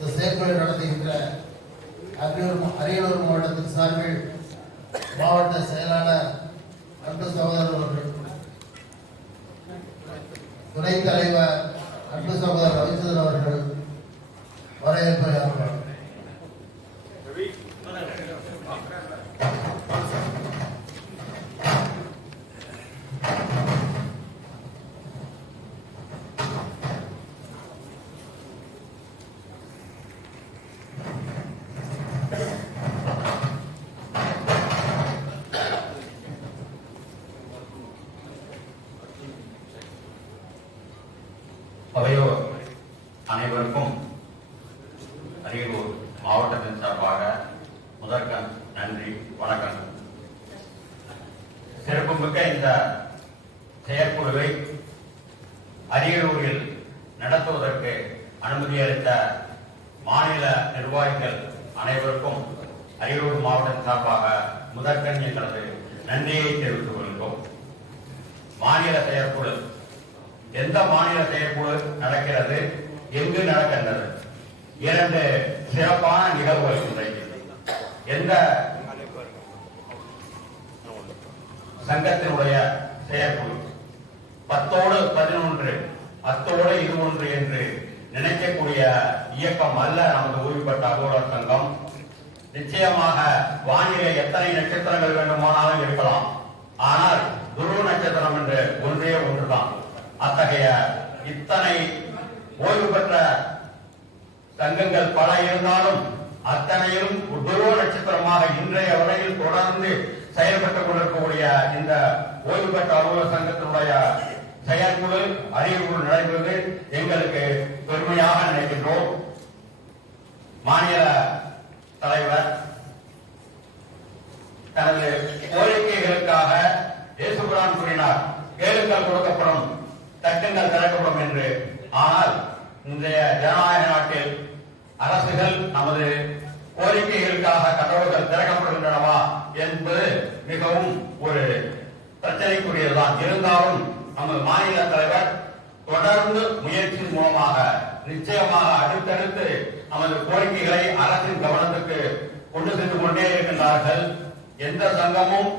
இந்த செயற்குழு நடத்துகின்ற அரியலூர் மாவட்டத்தின் சார்பில் மாவட்ட செயலாளர் அன்பு சகோதரர் அவர்கள், துணைத் தலைவர் அன்பு சகோதரர் ரவிச்சந்திரன் அவர்கள் வரவேற்பை ஆற்றுவார். அவையோர் அனைவருக்கும் அரியலூர் மாவட்டத்தின் சார்பாக முதற்கண் நன்றி, வணக்கம். சிறப்புமிக்க இந்த செயற்குழுவை அரியலூரில் நடத்துவதற்கு அனுமதி அளித்த மாநில நிர்வாகிகள் அனைவருக்கும் அரியலூர் மாவட்டத்தின் சார்பாக முதற்கண் எங்களது நன்றியை தெரிவித்துக் கொள்கிறோம். மாநில செயற்குழு, எந்த மாநில செயற்குழு நடக்கிறது, எங்கு நடக்கின்றது, இரண்டு சிறப்பான நிகழ்வுகள் இன்றைக்கு. எந்த சங்கத்தினுடைய செயற்குழு 10ஓடு 11 அத்தோடு இது ஒன்று என்று நினைக்கக்கூடிய இயக்கம் அல்ல நமது ஓய்வு பெற்ற அலுவலர் சங்கம். நிச்சயமாக வானிலை எத்தனை நட்சத்திரங்கள் வேண்டுமானாலும் இருக்கலாம், ஆனால் துருவ நட்சத்திரம் என்று ஒன்றே ஒன்றுதான். அத்தகைய இத்தனை ஓய்வு பெற்ற சங்கங்கள் பல இருந்தாலும் அத்தனையும் துருவ நட்சத்திரமாக இன்றைய வரையில் தொடர்ந்து செயல்பட்டுக் கொண்டிருக்கக்கூடிய இந்த ஓய்வு பெற்ற அலுவலர் சங்கத்தினுடைய செயற்குழு அரியலூர் நடைபெறுவது எங்களுக்கு பெருமையாக நினைக்கின்றோம். மாநில தலைவர் தனது கோரிக்கைகளுக்காக இயேசுபிரான் கூறினார், கேளுங்கள் கொடுக்கப்படும், தட்டுங்கள் திறக்கப்படும் என்று. ஆனால் இன்றைய ஜனநாயக நாட்டில் அரசுகள் நமது கோரிக்கைகளுக்காக கதவுகள் திறக்கப்படுகின்றனவா என்பது மிகவும் ஒரு பிரச்சனைக்குரியதுதான். இருந்தாலும் நமது மாநில தலைவர் தொடர்ந்து முயற்சியின் மூலமாக நிச்சயமாக அடுத்தடுத்து நமது கோரிக்கைகளை அரசின் கவனத்துக்கு கொண்டு சென்று கொண்டே இருக்கின்றார்கள். எந்த சங்கமும்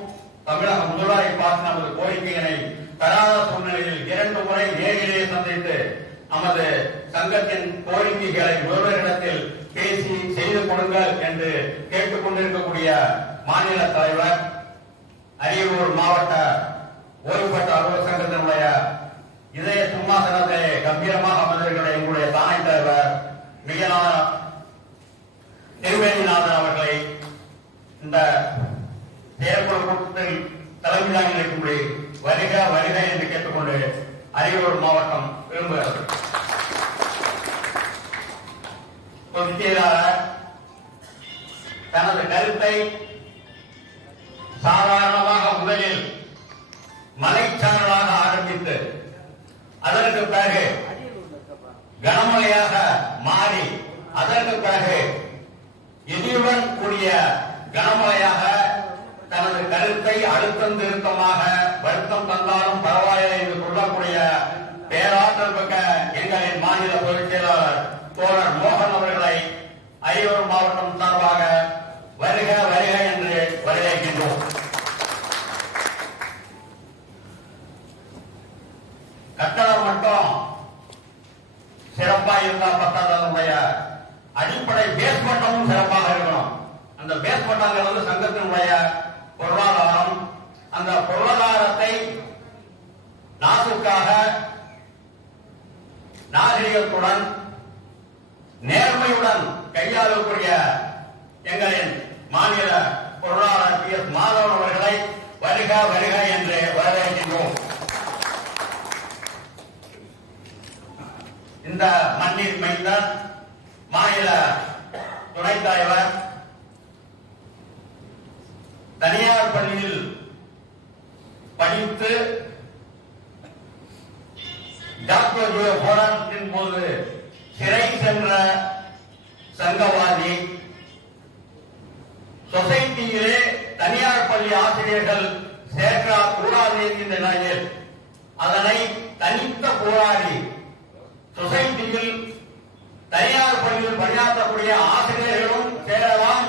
தமிழக முதல்வரை பார்த்து நமது கோரிக்கைகளை தராத சூழ்நிலையில் 2 முறை நேரிலேயே சந்தித்து நமது சங்கத்தின் கோரிக்கைகளை முதல்வரிடத்தில் பேசி செய்து கொடுங்கள் என்று கேட்டுக் கொண்டிருக்கக்கூடிய மாநில தலைவர், அரியலூர் மாவட்ட ஓய்வு பெற்ற அலுவலர் சங்கத்தினுடைய இதய சிம்மாசனத்தை கம்பீரமாக அமர்ந்திருக்கிற எங்களுடைய தானை தலைவர் திருவேணிநாதன் அவர்களை இந்த செயற்குழு கூட்டத்தில் தலைமை தாங்கி இருக்கும்படி வருக வருக என்று கேட்டுக்கொண்டு அரியலூர் மாவட்டம் விரும்புகிறது. பொதுச் செயலாளர் தனது கருத்தை சாதாரணமாக முதலில் மலைச்சாரலாக ஆரம்பித்து அதற்கு பிறகு கனமழையாக மாறி அதற்கு பிறகு இடியுடன் கூடிய கனமழையாக தனது கருத்தை அழுத்தம் திருத்தமாக வருத்தம் தந்தாலும் பரவாயில்லை என்று சொல்லக்கூடிய பேராற்றல் மிக்க எங்களின் மாநில பொதுச் செயலாளர் தோழர் மோகன் அவர்களை அரியலூர் மாவட்டம் சார்பாக வருக வருக என்று வரவேற்கின்றோம். கட்டடம் மட்டும் சிறப்பாக இருந்தால் பத்தாது, அதனுடைய அடிப்படை பேஸ் மட்டமும் சிறப்பாக இருக்கணும். அந்த பேஸ் மட்டங்கிறது சங்கத்தினுடைய பொருளாதாரம். அந்த பொருளாதாரத்தை நாசுக்காக நாகரிகத்துடன் நேர்மையுடன் கையாளக்கூடிய எங்களின் மாநில பொருளாளர் PS மாதவன் அவர்களை வருக வருக என்று வரவேற்கின்றோம். இந்த மண்ணின் மைந்தர் மாநில துணைத் தலைவர், தனியார் பள்ளியில் படித்து டாக்டர் போராட்டத்தின் போது சிறை சென்ற சங்கவாதி, சொசைட்டியிலே தனியார் பள்ளி ஆசிரியர்கள் சேர்க்கக்கூடாது என்கின்ற நிலையில் அதனை தனித்த போராடி சொசைட்டியில் தனியார் பள்ளியில் பணியாற்றக்கூடிய ஆசிரியர்களும் சேரலாம்,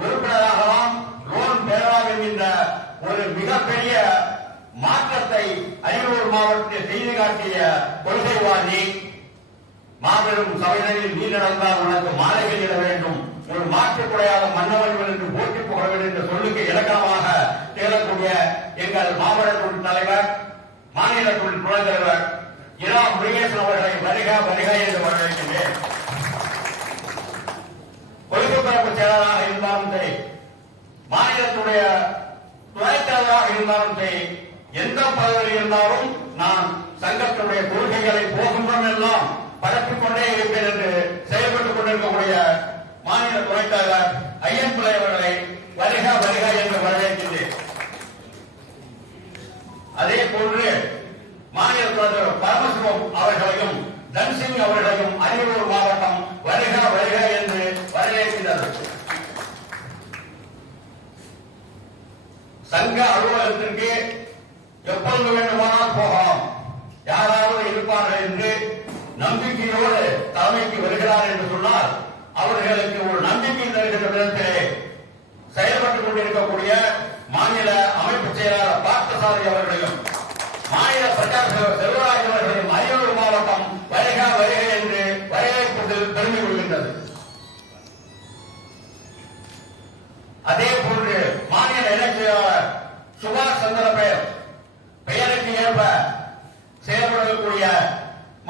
உறுப்பினராகலாம், லோன் பெறலாம் என்கின்ற ஒரு மிகப்பெரிய மாற்றத்தை அரியலூர் மாவட்டத்தில் செய்து காட்டிய கொள்கைவாதி. மாபெரும் சபைகளில் நீ நடந்தால் உனக்கு மாலைகள் இட வேண்டும், ஒரு மாற்றுக்குறையாக மன்னவர்கள் என்று போட்டி புகழ வேண்டும் என்ற சொல்லுக்கு இலக்கணமாக திகழக்கூடிய எங்கள் மாவட்ட குழு தலைவர், மாநில குழு துணைத் தலைவர் இரா முருகேசன் அவர்களை வருக வருக என்று வரவேற்கின்றேன். கொள்கை பரப்பு செயலராக இருந்தாலும் சரி, மாநிலத்துடைய துணைத் தலைவராக இருந்தாலும் சரி, எந்த பதவியில் இருந்தாலும் நான் சங்கத்தினுடைய கொள்கைகளை போகின்றோம் எல்லாம் பரப்பிக் கொண்டே இருப்பேன் என்று செயல்பட்டுக் கொண்டிருக்கக்கூடிய மாநில துணைத் தலைவர் ஐயன் பிள்ளை அவர்களை வருக வருக என்று வரவேற்கின்றேன். அதே போன்று மாநில தலைவர் பரமசிவம் அவர்களையும் தன்சிங் அவர்களையும் அரியலூர் மாவட்டம் வருக வருக என்று வரவேற்கிறது. சங்க அலுவலகத்திற்கு எப்பொழுது வேண்டுமானால் போகலாம், யாராவது இருப்பார்கள் என்று நம்பிக்கையோடு தலைமைக்கு வருகிறார் என்று சொன்னால் அவர்களுக்கு ஒரு நம்பிக்கை தருகின்ற விதத்திலே செயல்பட்டுக் கொண்டிருக்கக்கூடிய மாநில அமைப்பு செயலாளர் பார்த்தசாரதி அவர்களையும் மாநில பிரச்சார செல்வராஜ் அவர்களையும் அரியலூர் மாவட்டம் வருக வருக என்று வரவேற்பதில் பெருமை கொள்கின்றது. அதே போன்று மாநில இணைச் செயலாளர் சுபாஷ் சந்திர பெயருக்கு ஏற்ப செயல்படக்கூடிய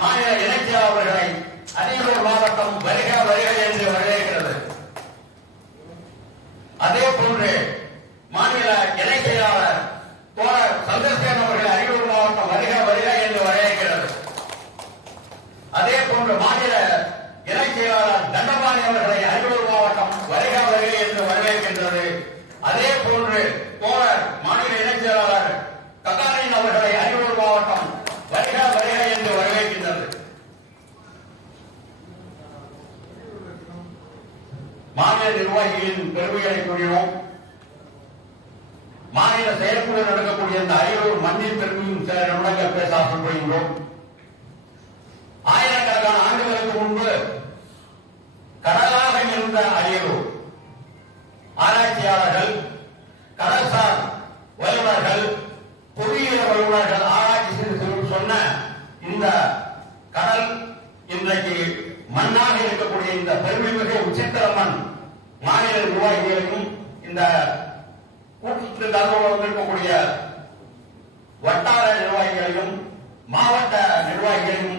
மாநில இணைச் செயலாளர்களை அரியலூர் மாவட்டம் வருக வருக என்று வரவேற்கிறது. அதே போன்று மாநில இணைச் செயலாளர் தோழர் சந்திரசேகரன் அவர்களை அரியலூர் மாவட்டம் வருக வருக என்று வரவேற்கிறது. அதே போன்று மாநில இணைச் செயலாளர் தண்டபாணி அவர்களை அரியலூர் மாவட்டம் வருக வருக என்று வரவேற்கின்றது. அதே போன்று தோழர் மாநில இணைச் செயலாளர் ககாரின் அவர்களை அரியலூர் மாவட்டம் வருக வருக என்று வரவேற்கின்றது. மாநில நிர்வாகிகளின் பெருமைகளை கூறினோம். மாநில செயற்குழு நடக்கக்கூடிய இந்த அரியலூர் மண்ணின் பெருமையும் சில நிமிடங்கள் பேச ஆசைப்படுகின்றோம். ஆயிரக்கணக்கான ஆண்டுகளுக்கு முன்பு கடலாக இருந்த அரியலூர் ஆராய்ச்சியாளர்கள், கடல்சார் வல்லுநர்கள், புவியியல் வல்லுநர்கள் ஆராய்ச்சி செய்து சொன்ன இந்த கடல் இன்றைக்கு மண்ணாக இருக்கக்கூடிய இந்த பெருமைமிகு உச்சித்திர மண் மாநில நிர்வாகிகளையும் இந்த கூட்டத்தில் இருக்கக்கூடிய வட்டார நிர்வாகிகளையும் மாவட்ட நிர்வாகிகளையும்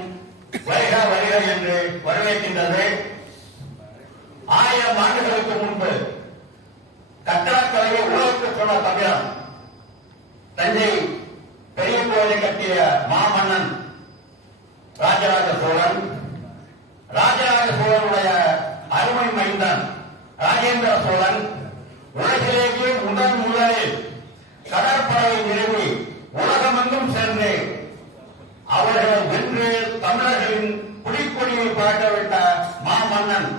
வருக வருக என்று வரவேற்கின்றது. 1000 ஆண்டுகளுக்கு முன்பு கட்டடக்கலையை உலகுக்கு சொன்ன தமிழன், தஞ்சை பெரிய கோயிலை கட்டிய மாமன்னன் ராஜராஜ சோழன், ராஜராஜ சோழனுடைய அருமை மைந்தன் ராஜேந்திர சோழன் உலகிலேயே முதலில் கடற்படையை நிறுவி உலகமெங்கும் சென்று அவர்களை வென்று தமிழர்களின் புலிக்கொடியை பறக்கவிட்ட மாமன்னன்,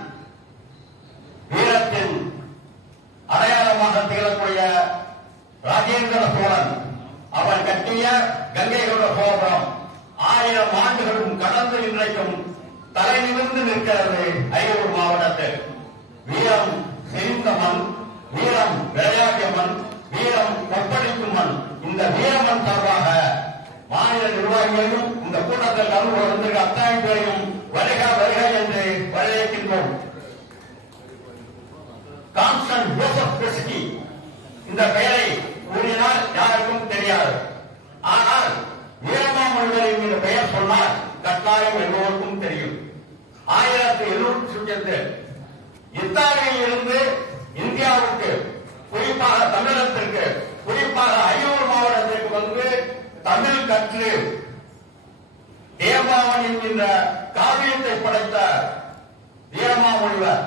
வீரத்தின் அடையாளமாக திகழக்கூடிய ராஜேந்திர சோழன் அவன் கட்டிய கங்கை கொண்ட சோழபுரம் 1000 ஆண்டுகளும் கடந்து இன்றைக்கும் தலை நிமிர்ந்து நிற்கிறது அரியலூர் மாவட்டத்தில். வீரம் செறிந்த மண், வீரம் விளையாடிய மண், வீரம் கொப்பளிக்கும் மண். இந்த வீரமண் சார்பாக மாநில நிர்வாகிகளையும் இந்த கூட்டத்தில் கலந்து கொண்டிருக்கிற அத்தனை பேரையும் வருக வருக என்று வரவேற்கின்றோம். கான்ஸ்டன்ட் ஜோசப் பெஸ்கி இந்த பெயரை கூறினால் யாருக்கும் தெரியாது. ஆனால் வீரமாமுனிவர் என்கிற பெயர் சொன்னால் கட்டாயம் எல்லோருக்கும் தெரியும். 1870 இத்தாலியில் இருந்து இந்தியாவுக்கு, குறிப்பாக தமிழகத்திற்கு, குறிப்பாக அரியலூர் மாவட்டத்திற்கு வந்து தமிழ் கற்று தேவாவன் என்கின்ற காவியத்தை படைத்த வீரமாமுனிவர்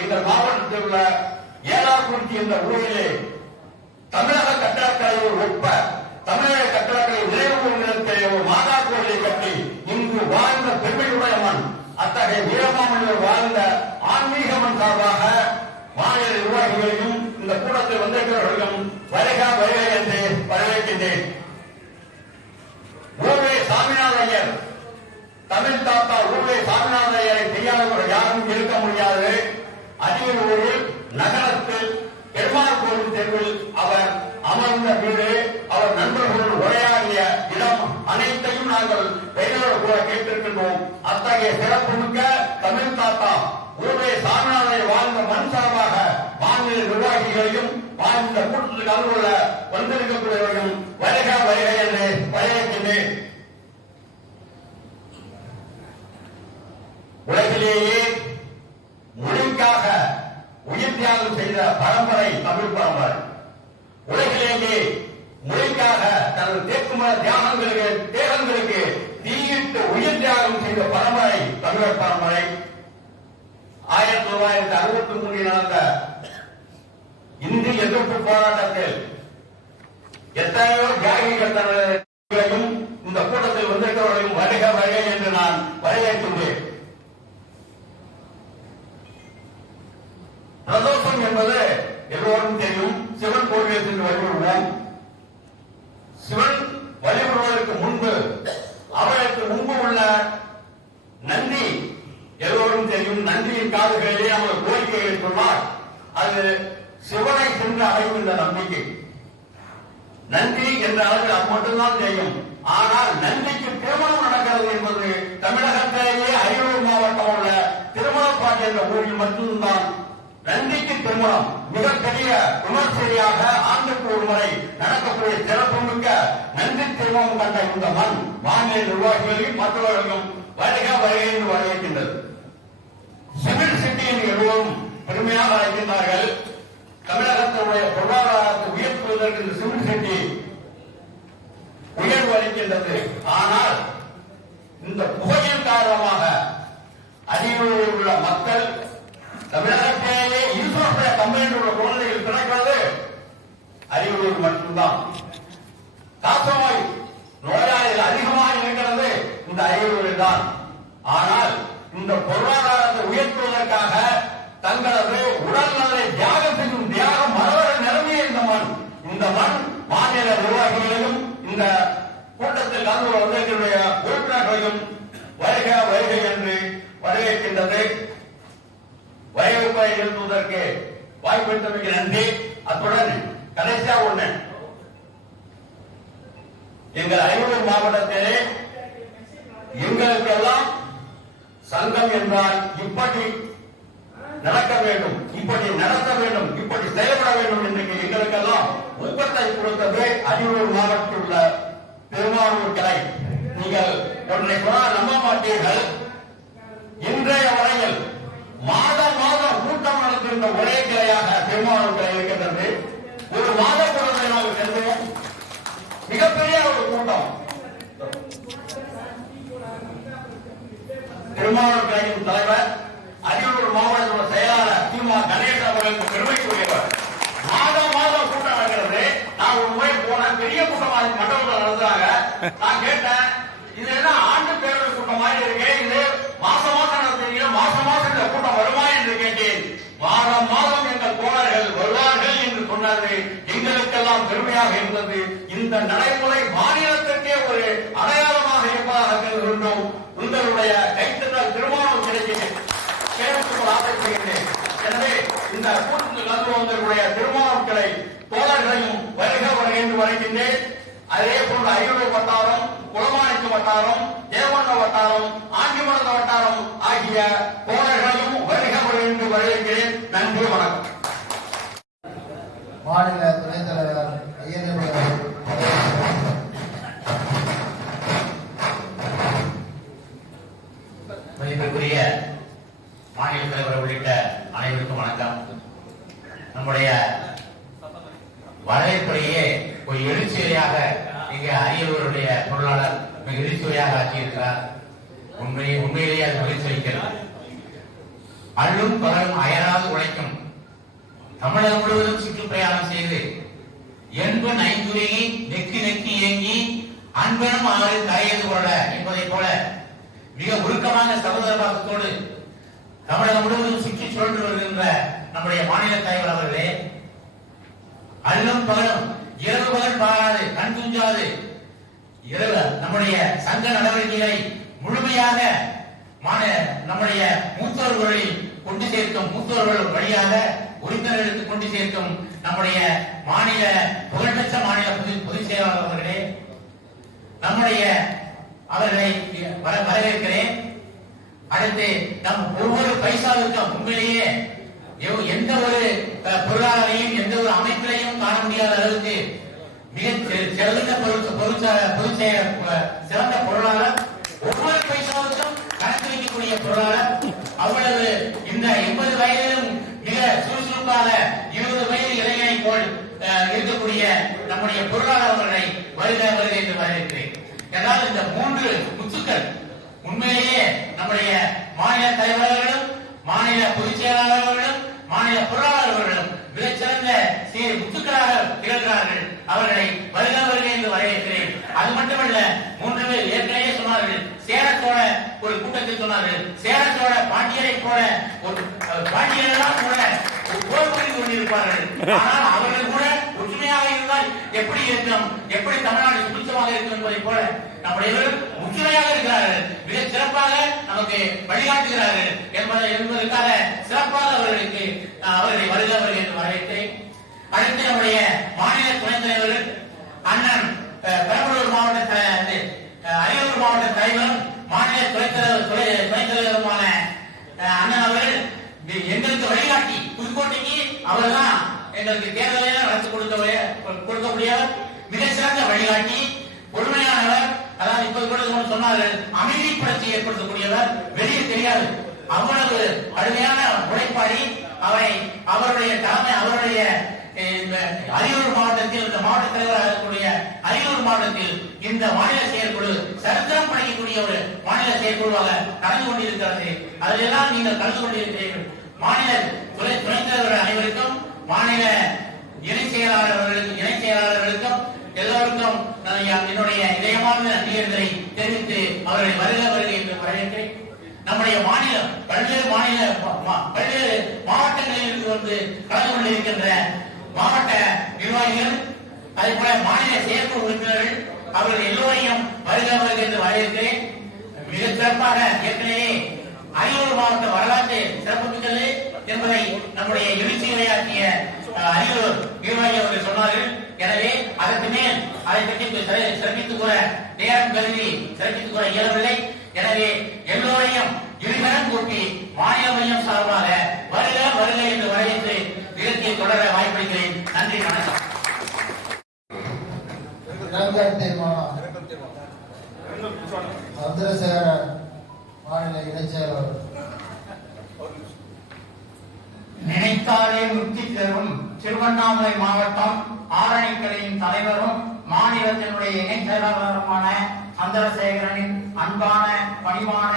எங்கள் மாவட்டத்தில் உள்ள ஏலாக்குறிச்சி என்ற ஊரிலே தமிழக கட்டடக்கலையை ஒப்ப தமிழக கட்டடக்கலை நிறைவு நிலத்திலே ஒரு மாதா கோயிலை கட்டி இங்கு வாழ்ந்த பெருமையுடைய மண். அத்தகைய வீரமாமுனிவர் வாழ்ந்த ஆன்மீக மண் சார்பாக மாநில நிர்வாகிகளையும் இந்த கூட்டத்தில் வந்திருக்கிறவர்களும் வருக வருக என்று வரவேற்கின்றேன். ஊவே சாமிநாத ஐயர், தமிழ் தாத்தா ஊவே சாமிநாத ஐயரை தெரியாத அரியலூரில் நகரத்தில் பெருமாள் கோவில் தெருவில் அவர் அமர்ந்த வீடு, அவர் நண்பர்களுடன் உரையாடிய இடம் அனைத்தையும் நாங்கள் பெரியோர் கூட கேட்டிருக்கின்றோம். அத்தகைய சிறப்புமிக்க தமிழ் தாத்தா ஊரே சாமிநாதனை வாழ்ந்த மண் சார்பாக மாநில நிர்வாகிகளையும் வாழ்ந்த கூட்டத்தில் கலந்து கொள்ள வந்திருக்கக்கூடியவர்களும் வருக வருக என்று வரவேற்கின்றேன். உலகிலேயே மொழிக்காக உயிர் தியாகம் செய்த பரம்பரை தமிழ் பரம்பரை. உலகிலேயே மொழிக்காக தனது தேக்குமர தேகங்களுக்கு தீயிட்டு உயிர் தியாகம் செய்த பரம்பரை தமிழர் பரம்பரை. 1963 நடந்த இந்தி எதிர்ப்பு போராட்டத்தில் எத்தனையோ தியாகிகள் தனதையும் இந்த கூட்டத்தில் வந்திருக்கிறவர்களையும் வருக வருக என்று நான் வரவேற்கின்றேன். பிரதோஷம் என்பது எல்லோரும் தெரியும். சிவன் கோவிலில் சென்று வழிபடுவோம். சிவன் வழிபடுவதற்கு முன்பு அவருக்கு முன்பு உள்ள நந்தி எல்லோரும் தெரியும். நந்தியின் காதுகளிலே அவர் கோரிக்கைகளை சொன்னார். அது சிவனை சென்று அடையும் என்ற நம்பிக்கை. நந்தி என்ற அளவில் அது மட்டும்தான் தெரியும். ஆனால் நந்திக்கு திருமணம் நடக்கிறது என்பது தமிழகத்திலேயே அரியலூர் மாவட்டம் உள்ள திருமணப்பாட்டு என்ற ஊரில் மட்டும்தான் நந்திக்கு திருமணம் மிகப்பெரிய விமர்சையாக ஆண்டுக்கு ஒரு முறை நடக்கக்கூடிய சிறப்புமிக்க நந்தி திருமணம் கண்ட இந்த மண் மாநில நிர்வாகிகளையும் மற்றவர்களும் வருக வருகை என்று வரவேற்கின்றது. சிவில் சிட்டி என்று எல்லோரும் பெருமையாக அழைக்கின்றார்கள். தமிழகத்தினுடைய பொருளாதாரத்தை உயர்த்துவதற்கு இந்த சிவில் சிட்டி உயர்வு அளிக்கின்றது. ஆனால் இந்த புகையின் காரணமாக அரியலூரில் உள்ள மக்கள் தமிழகத்திலேயே ஈஸ்வர கம்பெனியில் உள்ள குழந்தைகள் பிறக்கிறது அரியலூர் மட்டும்தான். காசநோய் நோயாளிகள் அதிகமாக இருக்கிறது இந்த அரியலூரில் தான். ஆனால் இந்த பொருளாதாரத்தை உயர்த்துவதற்காக தங்களது உடல் நலனை தியாகம் செய்யும் தியாகம் மரபர நிலைமையே இந்த மண் மாநில நிர்வாகிகளையும் இந்த கூட்டத்தில் கலந்து வந்திருக்கிற உறுப்பினர்களையும் வருக வருகை என்று வரவேற்கின்றது. வரவேற்பை நிறுத்துவதற்கு வாய்ப்பளித்தமைக்கு நன்றி. அத்துடன் கடைசியா ஒண்ணு, எங்கள் அரியலூர் மாவட்டத்திலே எங்களுக்கெல்லாம் சங்கம் என்றால் இப்படி நடக்க வேண்டும், இப்படி நடத்த வேண்டும், இப்படி செயல்பட வேண்டும் என்று எங்களுக்கெல்லாம் ஊக்கத்தை கொடுத்தது அரியலூர் மாவட்டத்தில் உள்ள திருமாவூர் கிளை. நீங்கள் ஒன்றை சொன்னால் நம்ப மாட்டீர்கள். இன்றைய வரையில் மாதம் மாதம் கூட்டம் நடத்துகின்ற ஒரே கிளையாக திருமாவூர் கிளை இருக்கின்றது. ஒரு மாத கூட்டத்தை நாங்கள் சென்றோம். மிகப்பெரிய ஒரு கூட்டம். திருமாவூர் கிளையின் தலைவர் அரியலூர் மாவட்ட செயலாளர் திமுக கணேசன் அவர்களுக்கு பெருமைக்குரியவர். மாதம் மாதம் கூட்டம் நடக்கிறது. நான் ஒரு முறை போன பெரிய கூட்டம் மண்டபத்தில் நடத்துறாங்க. நான் கேட்டேன், இது என்ன ஆண்டு பேரவை கூட்டம் மாதிரி இருக்கு, இது மாசம் மாசம் நடத்துறீங்க, மாசம் மாசம் இந்த கூட்டம் வருமா என்று கேட்டேன். மாதம் மாதம் எங்கள் தோழர்கள் வருவார்கள் என்று சொன்னது எங்களுக்கெல்லாம் பெருமையாக இருந்தது. இந்த நடைமுறை மாநிலத்திற்கே ஒரு அடையாளமாக இருப்பதாக கருதுகின்றோம். உங்களுடைய கைத்தட்டல் திருமணம் கிடைக்கிறது ஆசைப்படுகின்றேன். எனவே இந்த கூட்டத்தில் கலந்து வந்தவர்களுடைய திருமணம் கிளை தோழர்களையும் வருக வருகை என்று வருகின்றேன். அதே போன்று அரியலூர் வட்டாரம், குளமாணிக்கு வட்டாரம், தேவண்ண வட்டாரம், ஆண்டிமணந்த வட்டாரம் ஆகிய தோழர்களையும் வருக வருகை என்று வரவேற்கிறேன். நன்றி, வணக்கம். மாநில துணைத் தலைவர் ஐயன் மதிப்பிற்குரிய மாநில தலைவர் உள்ளிட்ட அனைவருக்கும் வணக்கம். நம்முடைய வரவேற்புரையே ஒரு எழுச்சியாக இங்கே அரியலூருடைய பொருளாளர் மிக எழுச்சியாக ஆக்கியிருக்கிறார். உண்மையிலேயே அது மகிழ்ச்சி வைக்கிறது. அள்ளும் பகலும் அயராது உழைக்கும் தமிழகம் முழுவதும் சுற்றுப்பிரயாணம் செய்து என்பன் ஐந்துரையை நெக்கி நெக்கி ஏங்கி அன்பனும் ஆறு கரையது கொள்ள என்பதை போல மிக உருக்கமான சகோதர பாசத்தோடு தமிழகம் முழுவதும் சுற்றி சுழன்று வருகின்ற நம்முடைய மாநில தலைவர் அவர்களே, அல்லும் பகலும் இரவு பகல் பாராது கண் துஞ்சாது இரவு நம்முடைய சங்க நடவடிக்கைகளை முழுமையாக நம்முடைய மூத்தோர்களில் கொண்டு சேர்க்கும் மூத்தோர்கள் வழியாக உறுப்பினர்களுக்கு கொண்டு சேர்க்கும் நம்முடைய மாநில புகழ்பெற்ற மாநில பொதுச் செயலாளர் அவர்களே, நம்முடைய அவர்களை வரவேற்கிறேன். அடுத்து நம் ஒவ்வொரு பைசாவுக்கும் உண்மையிலேயே எந்த ஒரு பொருளாதாரையும் எந்த ஒரு அமைப்பிலையும் காண முடியாத அளவுக்கு மிக சிறந்த பொருளாளர், ஒவ்வொரு பைசாவுக்கும் கணக்கு வைக்கக்கூடிய பொருளாளர். அவ்வளவு இந்த 80 வயதிலும் மிக சுறுசுறுப்பாக 20 வயது இளைஞனை போல் இருக்கக்கூடிய நம்முடைய பொருளாளர் அவர்களை வருக வருக என்று வரவேற்கிறேன். என்றால் இந்த 3 முத்துக்கள் உண்மையிலேயே நம்முடைய மாநில தலைவர்களும் மாநில பொதுச் செயலாளர்களும் மாநில பொருளாளர்களும் மிகச்சிறந்த முத்துக்களாக திகழ்கிறார்கள். அவர்களை வருக வருக என்று வரவேற்கிறேன். அது மட்டுமல்ல, 3 பேர் ஏற்கனவே சொன்னார்கள், சேரத்தோட ஒரு கூட்டத்தில் சொன்னார்கள், சேரத்தோட பாண்டியரை போல ஒரு பாண்டியரெல்லாம் கூட போர் புரிந்து கொண்டிருப்பார்கள். ஆனால் அவர்கள் கூட ஒற்றுமையாக இருந்தால் எப்படி இருக்கும், எப்படி தமிழ்நாடு சுபிட்சமாக இருக்கும் என்பதை போல நம்முடைய ஒற்றுமையாக இருக்கிறார்கள். மிக சிறப்பாக நமக்கு வழிகாட்டுகிறார்கள் என்பதற்காக சிறப்பாக அவர்களை வருக வருக என்று வரவேற்கிறேன். அடுத்து நம்முடைய மாநில துணைத் தலைவர்கள் அண்ணன் பெரம்பலூர் மாவட்ட அரியலூர் மாவட்ட தலைவரும் மாநில துணைத் தலைவருமான அண்ணன் அவர்கள் எங்களுக்கு வழிகாட்டி புதுக்கோட்டைக்கு அவர்தான் எங்களுக்கு தேர்தலை நடத்தி கொடுக்கக்கூடியவர், மிக சிறந்த வழிகாட்டி, பொறுமையானவர். அதாவது இப்போது கூட சொன்னார்கள், அமைதி புரட்சி ஏற்படுத்தக்கூடியவர், வெளியே தெரியாது, அவ்வளவு கடுமையான உழைப்பாளி. அவருடைய தலைமை, அவருடைய அரியலூர் மாவட்டத்தில் இந்த மாவட்ட தலைவராக இருக்கக்கூடிய அரியலூர் மாவட்டத்தில் இந்த மாநில செயற்குழு சரித்திரம் படைக்கக்கூடிய ஒரு மாநில செயற்குழுவாக கலந்து கொண்டிருக்கிறது. அதிலெல்லாம் நீங்கள் கலந்து கொண்டிருக்கிறீர்கள். மாநில துணைத் தலைவர் அனைவருக்கும், மாநில இணை செயலாளர்களுக்கும் எல்லோருக்கும் என்னுடைய இதயமான நன்றிகளை தெரிவித்து அவர்களை வருக வருக என்று வரவேற்கிறேன். நம்முடைய மாநிலம் பல்வேறு மாவட்டங்களில் இருந்து வந்து கலந்து கொண்டிருக்கின்ற மாவட்ட நிர்வாகிகள், அதே போல மாநில செயற்குழு உறுப்பினர்கள், அவர்கள் எல்லோரையும் வருக வருக என்று வரவேற்கிறேன். மிக சிறப்பாக ஏற்கனவே அரியலூர் மாவட்ட வரலாற்று சிறப்புமிக்கது என்பதை நம்முடைய எழுச்சி உரையாற்றிய அரியலூர் நிர்வாகி அவர்கள் சொன்னார்கள். எனவே அதற்கு மேல் அதை பற்றி சிறப்பித்துக் கூற நேரம் கருதி சிறப்பித்துக் கூற இயலவில்லை. எனவே எல்லோரையும் இருகரம் கூப்பி மாநில மையம் சார்பாக வருக வருக என்று வரவேற்று நிகழ்ச்சியை தொடர வாய்ப்பளிக்கிறேன். நன்றி, வணக்கம். சந்திரசேகரன் மாநில இணைச் செயலாளர். நினைத்தாலே முக்தி தரும் திருவண்ணாமலை மாவட்டம் ஆரணிக்கலையின் தலைவரும் மாநிலத்தினுடைய இணைச் செயலாளருமான சந்திரசேகரனின் அன்பான பணிவான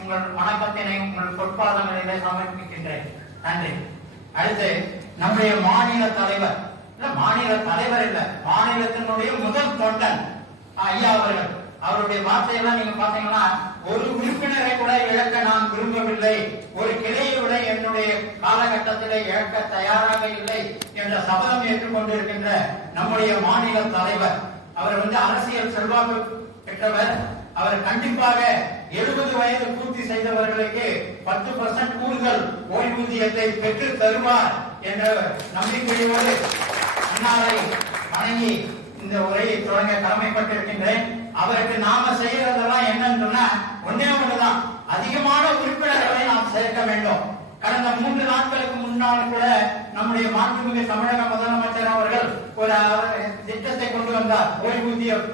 உங்கள் வணக்கத்தினை உங்கள் பொற்பாதங்களிலே சமர்ப்பிக்கின்றேன். நன்றி. அடுத்து நம்முடைய மாநில தலைவர் இல்ல மாநிலத்தினுடைய முதல் தொண்டன் ஐயா அவர்கள். அவருடைய வார்த்தையெல்லாம் நீங்க பாத்தீங்கன்னா, ஒரு உறுப்பினரை கூட இழக்க நான் விரும்பவில்லை, ஒரு கிளையை விட என்னுடைய காலகட்டத்திலே இழக்க தயாராக இல்லை என்ற சபதம் ஏற்றுக்கொண்டிருக்கின்ற நம்முடைய மாநில தலைவர். அவர் அரசியல் செல்வாக்கு பெற்றவர். அவர் கண்டிப்பாக 70 வயது பூர்த்தி செய்தவர்களுக்கு 10% கூடுதல் ஓய்வூதியத்தை பெற்று தருவார் என்ற நம்பிக்கையோடு அண்ணாவை வணங்கி இந்த உரையை தொடங்க கடமைப்பட்டிருக்கின்றேன். அவருக்கு நாம செய்யறதெல்லாம் என்னன்னு சொன்னா ஒன்னே ஒண்ணுதான், அதிகமான உறுப்பினர்களை நாம் சேர்க்க வேண்டும். கடந்த 3 நாட்களுக்கு முன்னால் கூட நம்முடைய மாண்புமிகு தமிழக முதலமைச்சர் அவர்கள் ஒரு திட்டத்தை கொண்டு வந்தார். ஓய்வூதியம்,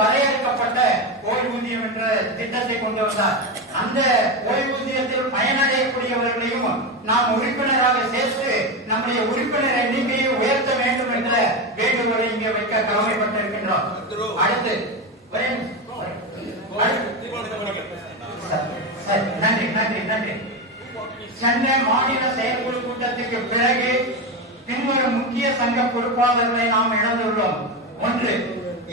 வரையறுக்கப்பட்ட ஓய்வூதியம் என்ற திட்டத்தை கொண்டு வந்தார். அந்த ஓய்வூதியத்தில் பயனடையக்கூடியவர்களையும் நாம் உறுப்பினராக சேர்த்து நம்முடைய உறுப்பினர் எண்ணிக்கையை உயர்த்த வேண்டும் என்ற வேண்டுகோளை இங்கே வைக்க கடமைப்பட்டிருக்கின்றோம். அடுத்து நன்றி நன்றி நன்றி. சென்னை மாநில செயற்குழு கூட்டத்துக்கு பிறகு பின்வரும் முக்கிய சங்க பொறுப்பாளர்களை நாம் இழந்துள்ளோம். 1.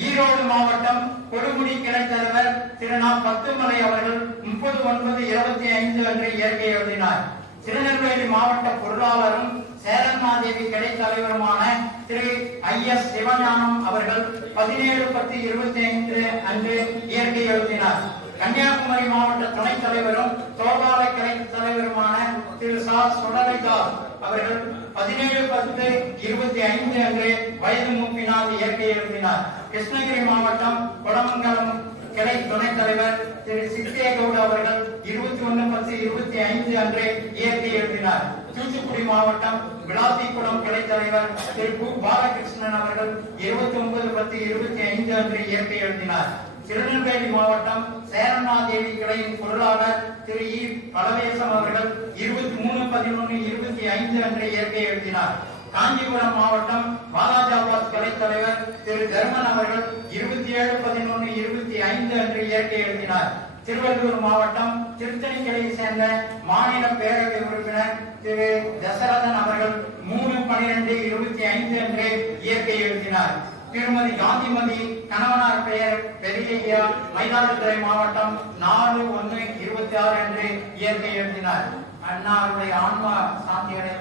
ஈரோடு மாவட்டம் கொடுமுடி கிளை தலைவர் திரு நா. பத்துமலை அவர்கள் 30/9/25 அன்று இயற்கை எழுதினார். திருநெல்வேலி மாவட்ட பொருளாளரும் சேரன்மாதேவி கிளை தலைவருமான திரு ஐ.எஸ். சிவஞானம் அவர்கள் 17/10/25 அன்று இயற்கை எழுதினார். கன்னியாகுமரி மாவட்ட துணைத் தலைவரும் தோபால கிளை தலைவருமான திரு சா சுடலைதாஸ் அவர்கள் 17/10/25 அன்று வயது மூப்பினால் இயற்கை எழுதினார். கிருஷ்ணகிரி மாவட்டம் கொடமங்கலம் கிளை துணைத் தலைவர் திரு சித்தேகவுடு அவர்கள் 21/10/25 அன்று இயற்கை எழுதினார். தூத்துக்குடி மாவட்டம் விளாத்திக்குளம் கிளை தலைவர் திரு கு பாலகிருஷ்ணன் அவர்கள் 29/10/25 அன்று இயற்கை எழுதினார். திருநெல்வேலி மாவட்டம் சேரநாதேவி கிளையின் பொருளாளர் திரு இ பலவேசம் அவர்கள் 23/11/25 அன்று இயற்கை எழுதினார். காஞ்சிபுரம் மாவட்டம் வாலாஜாபாத் கிளை தலைவர் திரு தர்மன் அவர்கள் 27/11/25 அன்று இயற்கை எழுதினார். திருவள்ளூர் மாவட்டம் திருத்தணி கிளையை சேர்ந்த மாநில பேரவை உறுப்பினர் திரு தசரதன் அவர்கள் 3/12/25 அன்று இயற்கை எழுதினார். திருமதி காந்திமதி கணவனார் பெயர் பெரியய்யா மயிலாடுதுறை மாவட்டம் 4/1/26 அன்று இயற்கை எழுதினார். அன்னாருடைய ஆன்மா சாந்தி அடைய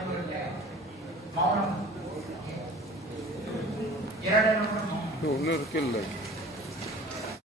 மௌனம் 2 நிமிடம்.